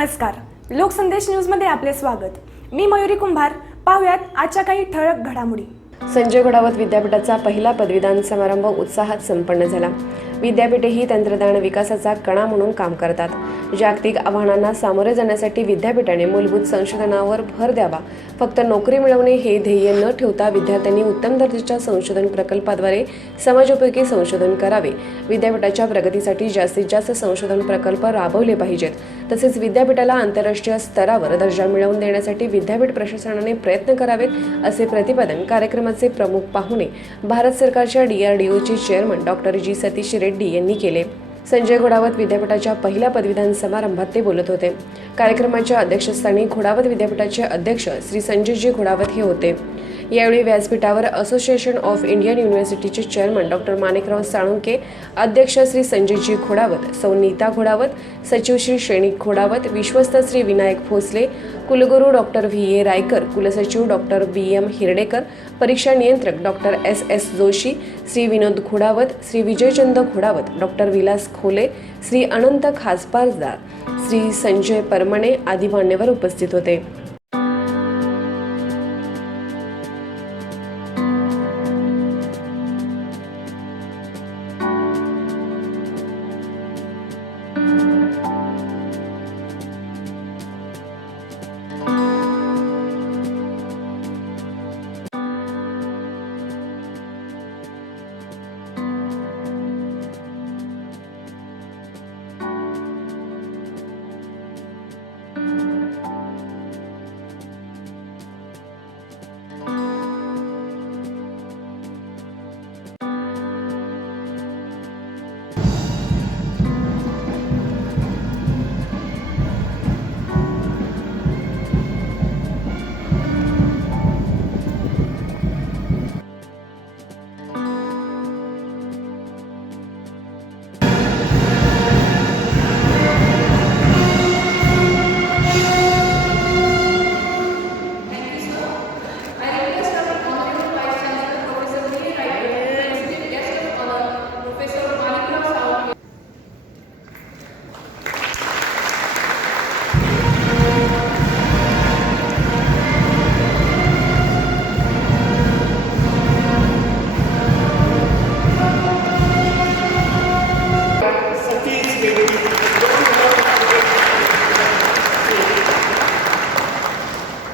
नमस्कार, लोकसंदेश न्यूजमध्ये आपले स्वागत. मी मयुरी कुंभार. पाहुयात आजच्या काही ठळक घडामोडी. संजय घोडावत विद्यापीठाचा पहिला पदवीदान समारंभ उत्साहात संपन्न झाला. विद्यापीठे ही तंत्रज्ञान विकासाचा कणा म्हणून काम करतात. जागतिक आव्हानांना सामोरे जाण्यासाठी विद्यापीठाने मूलभूत संशोधनावर भर द्यावा. फक्त नोकरी मिळवणे हे ध्येय न ठेवता विद्यार्थ्यांनी उत्तम दर्जाच्या संशोधन प्रकल्पाद्वारे समाजोपयोगी संशोधन करावे. विद्यापीठाच्या प्रगतीसाठी जास्तीत जास्त संशोधन प्रकल्प राबवले पाहिजेत. तसेच विद्यापीठाला आंतरराष्ट्रीय स्तरावर दर्जा मिळवून देण्यासाठी विद्यापीठ प्रशासनाने प्रयत्न करावेत, असे प्रतिपादन कार्यक्रमाचे प्रमुख पाहुणे भारत सरकारच्या DRDOचे चेअरमन डॉक्टर जी सतीश रेड्डी यांनी केले. संजय घोडावत विद्यापीठाच्या पहिल्या पदवीदान समारंभात ते बोलत होते. कार्यक्रमाच्या अध्यक्षस्थानी घोडावत विद्यापीठाचे अध्यक्ष श्री संजयजी घोडावत हे होते. यावेळी व्यासपीठावर असोसिएशन ऑफ इंडियन युनिव्हर्सिटीचे चेअरमन डॉक्टर माणिकराव साळुंके, अध्यक्ष श्री संजयजी घोडावत, सौ नीता घोडावत, सचिव श्री श्रेणिक घोडावत, विश्वस्त श्री विनायक भोसले, कुलगुरू डॉक्टर VA रायकर, कुलसचिव डॉक्टर BM हिरडेकर, परीक्षा नियंत्रक doctor SS Joshi, Shri Vinod Ghodawat, Shri Vijaychand Ghodawat, doctor Vilas Khole, Shri अनंत खासबाजदार, श्री संजय परमणे आदी मान्यवर उपस्थित होते.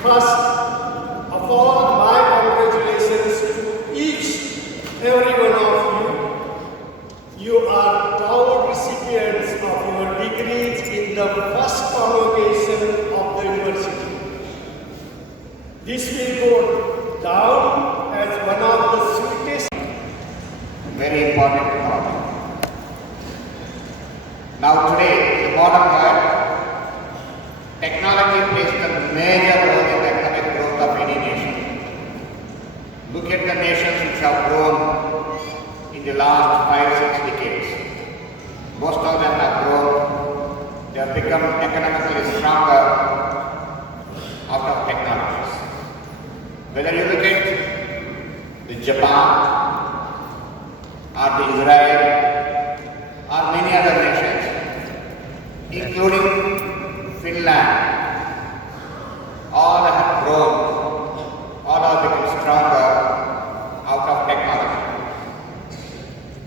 First of all, my congratulations to each, every one of you. You are proud recipients of your degrees in the first convocation of the university. This will go down as one of the sweetest. Very important topic. Now today, the modern world, technology plays a major role in the economic growth of any nation. Look at the nations which have grown in the last 5-6 decades. Most of them have grown, they have become economically stronger out of technologies. Whether you look at the Japan or the Israel or many other nations, including Finland, all have grown, all have become stronger out of technology.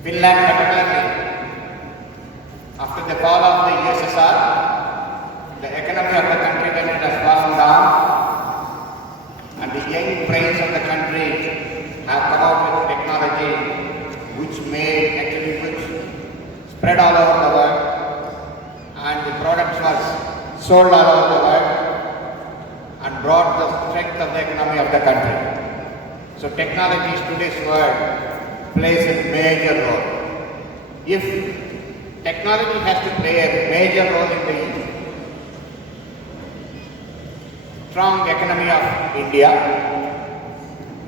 Finland particularly, after the fall of the USSR, the economy of the country when it has fallen down, and the young brains of the country have come out with technology which spread all over the world, and the products was sold all over the world and brought the strength of the economy of the country. So technology in today's world plays a major role. If technology has to play a major role in the strong economy of India,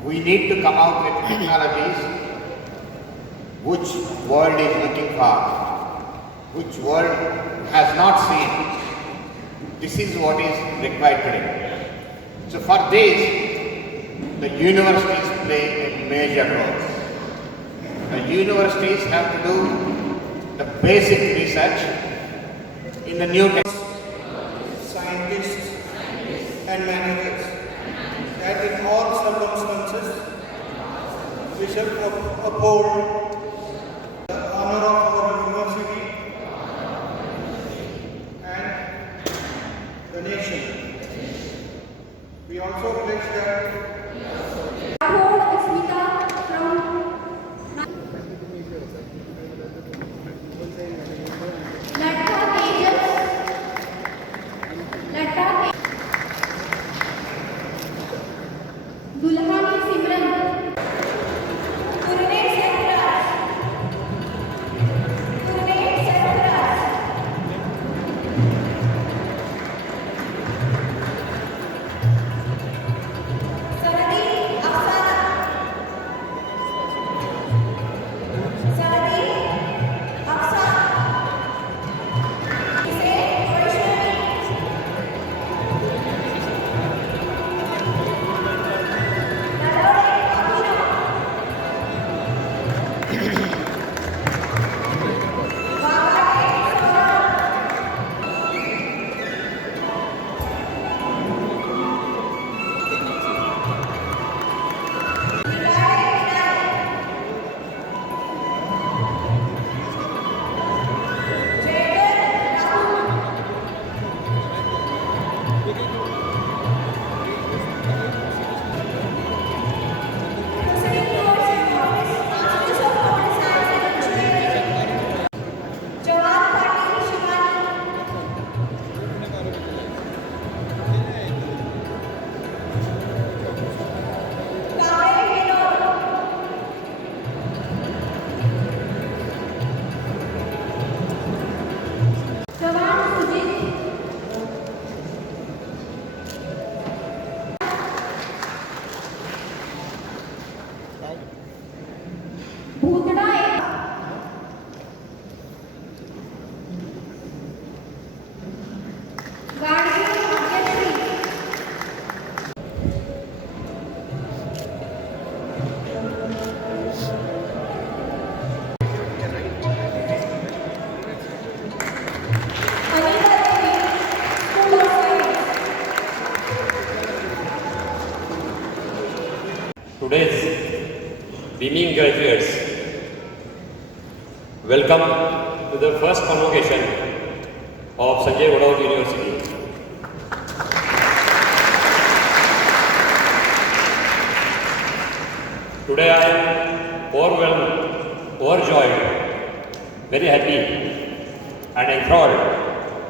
we need to come out with technologies which world is looking for, which world has not seen. This is what is required today. So for this, the universities play a major role. The universities have to do the basic research in the new technology. and managers, that in all circumstances we shall uphold the honor of our university and the nation. We also pledge that Dulhani सिमरन गुरनेट सरफराज सनदी अफसाना सनदी अफसाना इसे वैष्णवी भूतड़ा एक गाड़ी Bhagyashree Anita Devi school of science Today's beaming graduates, welcome to the first convocation of Sanjay Wadhav University. Today I am overwhelmed, overjoyed, very happy and enthralled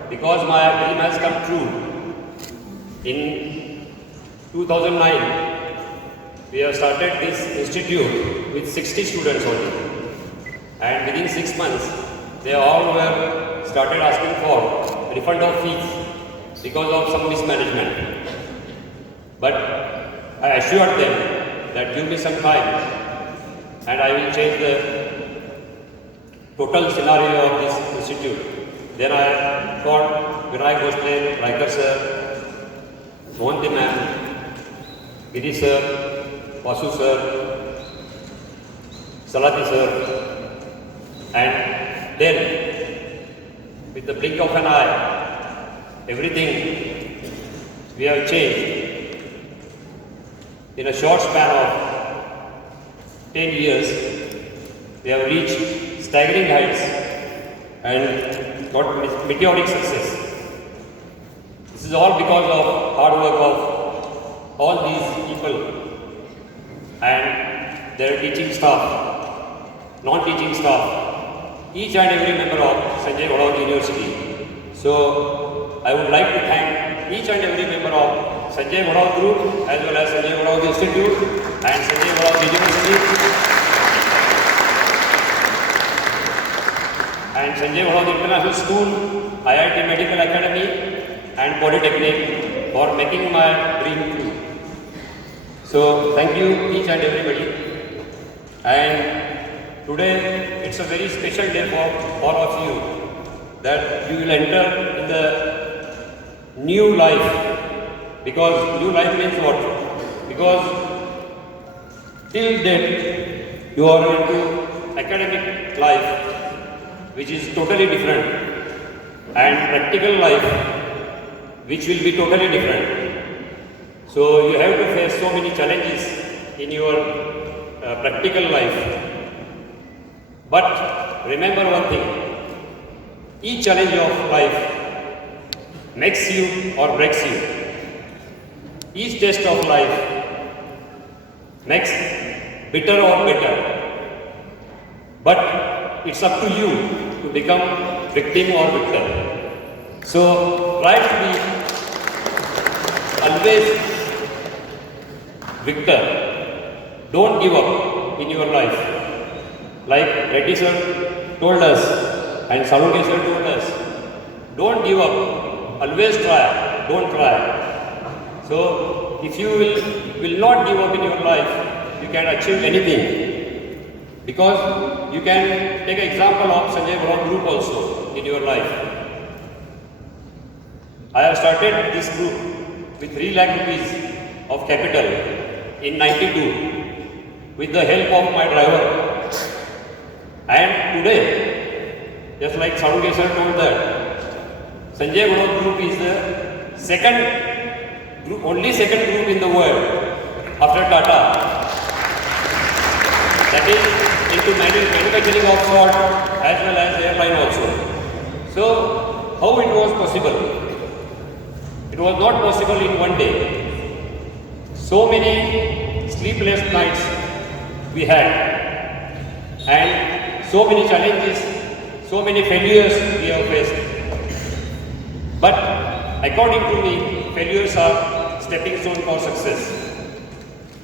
because my dream has come true. In 2009, we have started this institute with 60 students only, and within 6 months they all were started asking for refund of fees because of some mismanagement. But I assured them that give me some time and I will change the total scenario of this institute. Then I called Vinayak Bhosle, Raikar sir, Mohanty ma'am, Giri sir, Vasu sir, Salati sir, and then with the blink of an eye, everything we have changed. In a short span of 10 years, we have reached staggering heights and got meteoric success. This is all because of hard work of all these people and their teaching staff, non-teaching staff, each and every member of Sanjay Wadhav University. So I would like to thank each and every member of Sanjay Wadhav Group as well as Sanjay Wadhav Institute and Sanjay Wadhav University and Sanjay Wadhav International School, IIT Medical Academy and Polytechnic for making my dream true. So thank you each and everybody, and today it's a very special day for all of you that you will enter in the new life, because new life means what? Because till date you are into academic life which is totally different and practical life which will be totally different. So you have to face so many challenges in your practical life. But remember one thing, each challenge of life makes you or breaks you. Each test of life makes bitter or better. But it's up to you to become victim or victor. So try to be always victor. Don't give up in your life. Like Reddy sir told us and Salunke sir told us, don't give up. Always try. Don't try. So if you will not give up in your life, you can achieve anything. Because you can take an example of Sanjay Bharat group also in your life. I have started this group with 3 lakh rupees of capital in 92 with the help of my driver. And today, just like Salunke sir told that, Sanjay Bharat group is the only second group in the world after Tata that is into manufacturing of salt as well as airline also. So how it was possible? It was not possible in one day. So many sleepless nights we had and so many challenges, so many failures we have faced. But according to me, failures are stepping stones for success.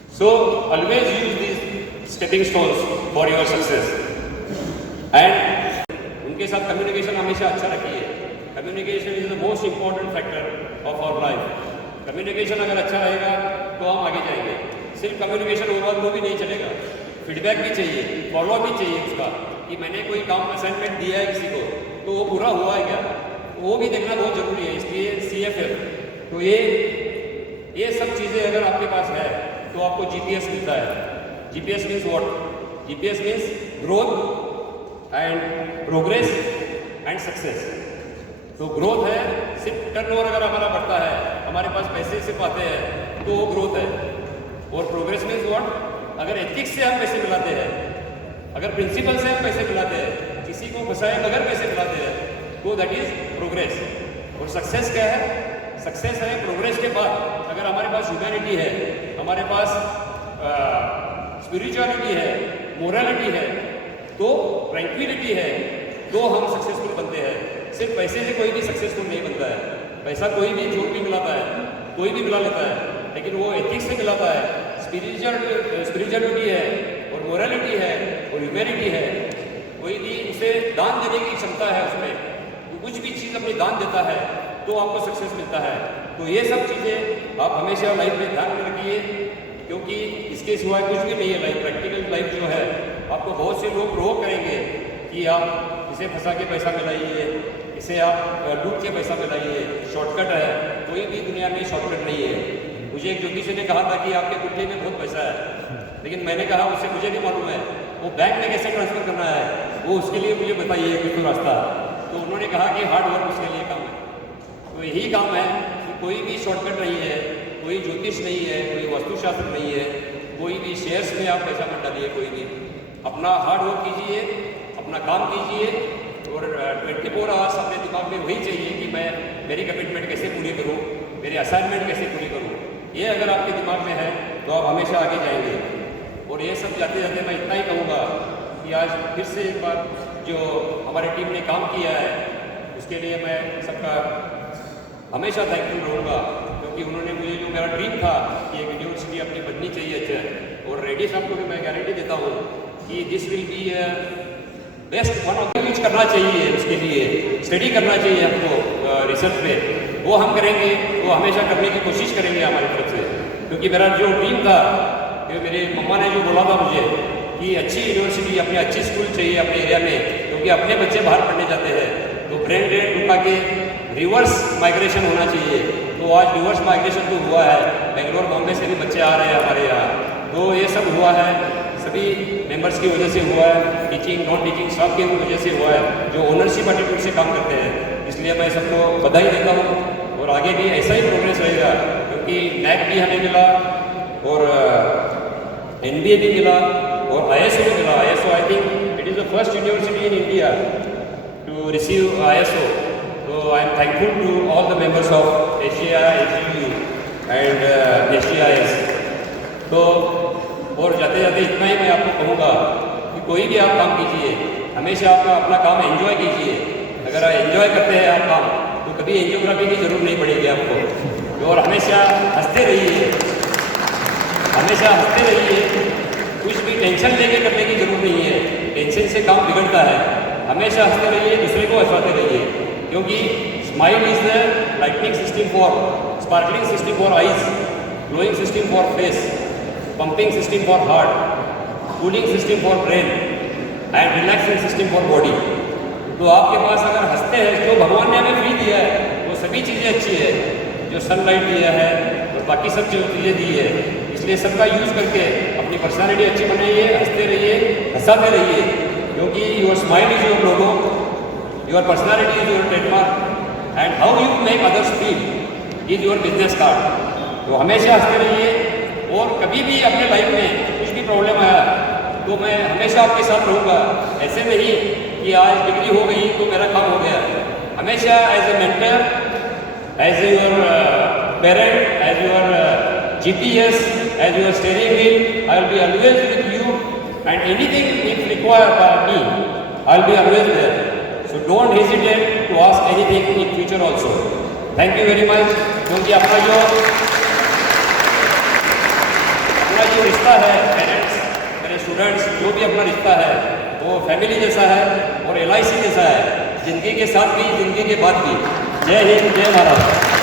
So always use these stepping stones for your success. And उनके साथ communication हमेशा अच्छा रखिए. Communication is the most important factor of our life. Communication अगर अच्छा रहेगा तो हम आगे जाएंगे. सिर्फ communication होगा वो भी नहीं चलेगा. Feedback भी चाहिए, follow भी चाहिए उसका कि मैंने कोई काम assignment दिया है किसी को तो वो पूरा हुआ है क्या, वो भी देखना बहुत जरूरी है. इसलिए CFF तो ये सब चीज़ें अगर आपके पास है तो आपको GPS मिलता है. GPS means what? GPS means growth and progress and success. तो ग्रोथ है, सिर्फ टर्नओवर अगर हमारा बढ़ता है, हमारे पास पैसे सिर्फ आते हैं तो वो ग्रोथ है. और प्रोग्रेस मीन्स व्हाट? अगर एथिक्स से हम पैसे मिलाते हैं, अगर प्रिंसिपल से हम पैसे मिलाते हैं, किसी को फंसाए बगैर पैसे मिलाते हैं तो दैट इज प्रोग्रेस. और सक्सेस क्या है? सक्सेस है प्रोग्रेस के बाद अगर हमारे पास ह्यूमैनिटी है, हमारे पास स्पिरिचुअलिटी है, मोरालिटी है, तो ट्रैंक्विलिटी है, तो हम सक्सेसफुल बनते हैं. सिर्फ पैसे से कोई भी सक्सेसफुल नहीं बनता है. पैसा कोई भी झूठ भी मिलाता है, कोई भी मिला लेता है, लेकिन वो एथिक्स से मिलाता है. स्पिरिचुअलिटी है और मोरालिटी है और ह्यूमैनिटी है. कोई भी उसे दान देने की क्षमता है, उसमें कुछ भी चीज़ अपनी दान देता है तो आपको सक्सेस मिलता है. तो ये सब चीज़ें आप हमेशा लाइफ में ध्यान में रखिए, क्योंकि इसके सिवाय कुछ भी नहीं है लाइफ. प्रैक्टिकल लाइफ जो है, आपको बहुत से लोग प्रोवोक करेंगे कि आप इसे फंसा के पैसा मिलाइए, इसे आप लूट के पैसा मिलाइए, शॉर्टकट है. कोई भी दुनिया में शॉर्टकट नहीं है. मुझे एक ज्योतिषी ने कहा था कि आपके गुट्टे में बहुत पैसा है, लेकिन मैंने कहा उससे मुझे नहीं मालूम है वो बैंक में कैसे ट्रांसफ़र करना है, वो उसके लिए मुझे बताइए कोई तो रास्ता. तो उन्होंने कहा कि हार्ड वर्क उसके लिए काम है. तो यही काम है कि कोई भी शॉर्टकट नहीं है, कोई ज्योतिष नहीं है, कोई वास्तुशास्त्र नहीं है, कोई भी शेयर्स में आप पैसा मत डालिए. कोई भी अपना हार्ड वर्क कीजिए, अपना काम कीजिए और 24 आवर्स अपने दिमाग में वही चाहिए कि मैं मेरी कमिटमेंट कैसे पूरी करूँ, मेरे असाइनमेंट कैसे पूरी करूँ. ये अगर आपके दिमाग में है तो आप हमेशा आगे जाएंगे. और ये सब जाते जाते मैं इतना ही कहूँगा कि आज फिर से एक बार जो हमारी टीम ने काम किया है उसके लिए मैं सबका हमेशा थैंकफुल रहूँगा, क्योंकि उन्होंने मुझे जो मेरा ड्रीम था कि एक यूनिवर्सिटी अपनी बननी चाहिए अच्छा. और रेड्डी साहब को भी मैं गारंटी देता हूँ कि this will be best one of use करना चाहिए. उसके लिए स्टडी करना चाहिए हमको रिसर्च पे, वो हम करेंगे, वो हमेशा करने की कोशिश करेंगे हमारी तरफ से. क्योंकि मेरा जो ड्रीम था, कि मेरे मम्मा ने जो बोला था मुझे कि अच्छी यूनिवर्सिटी, अपने अच्छी स्कूल चाहिए अपने एरिया में, क्योंकि अपने बच्चे बाहर पढ़ने जाते हैं तो ब्रेन ड्रेन रुका के रिवर्स माइग्रेशन होना चाहिए. तो आज रिवर्स माइग्रेशन तो हुआ है, बेंगलोर बॉम्बे से भी बच्चे आ रहे हैं हमारे यहाँ. तो ये सब हुआ है सभी मेंबर्स की वजह से हुआ है, टीचिंग नॉन टीचिंग स्टाफ की वजह से हुआ है, जो ओनरशिप एटीट्यूड से काम करते हैं. इसलिए मैं सबको बधाई देता हूँ और आगे भी ऐसा ही प्रोग्रेस रहेगा, क्योंकि क्योंकि NAC भी हमें मिला और NBA भी मिला और ISO भी मिला। ISO I think it is the first university in India to receive ISO। So I am thankful to all the members of ACI, ACU and ACIS। तो और जाते जाते इतना ही मैं आपको कहूँगा कि कोई भी आप काम कीजिए, हमेशा आप अपना काम एंजॉय कीजिए। अगर आप एंजॉय करते हैं आप काम, तो कभी एंजियोग्राफी की जरूरत नहीं पड़ेगी आपको। और हमेशा हंसते रहिए, हमेशा हंसते रहिए, कुछ भी टेंशन लेके करने की जरूरत नहीं है। टेंशन से काम बिगड़ता है। हमेशा हंसते रहिए, दूसरे को हंसाते रहिए, क्योंकि smile is the lightning system for sparkling system for eyes, glowing system for face, pumping system for heart, cooling system for brain and relaxing system for body. तो आपके पास अगर हंसते हैं, जो भगवान ने हमें फ्री दिया है वो सभी चीज़ें अच्छी है, जो सनलाइट दिया है और बाकी सब जो चीज़ें दी है, इसलिए सबका यूज़ करके अपनी पर्सनालिटी अच्छी बनाइए, हंसते रहिए, हंसाते रहिए, क्योंकि your smile is your logo, your personality is your trademark and how you make others feel is your business card. तो हमेशा हंसते रहिए और कभी भी अपने लाइफ में कुछ भी प्रॉब्लम आया तो मैं हमेशा आपके साथ रहूँगा। ऐसे नहीं कि आज डिग्री हो गई तो मेरा काम हो गया। हमेशा as a mentor, as your parent, as your GPS, as your steering wheel, I will be always with you, and anything if required by me, I will be always there. So don't hesitate to ask anything in future also. Thank you very much. क्योंकि अपना जो रिश्ता है, पेरेंट्स, मेरे स्टूडेंट्स, जो भी अपना रिश्ता है वो फैमिली जैसा है और LIC जैसा है, जिंदगी के साथ भी, जिंदगी के बाद भी। जय हिंद, जय भारत।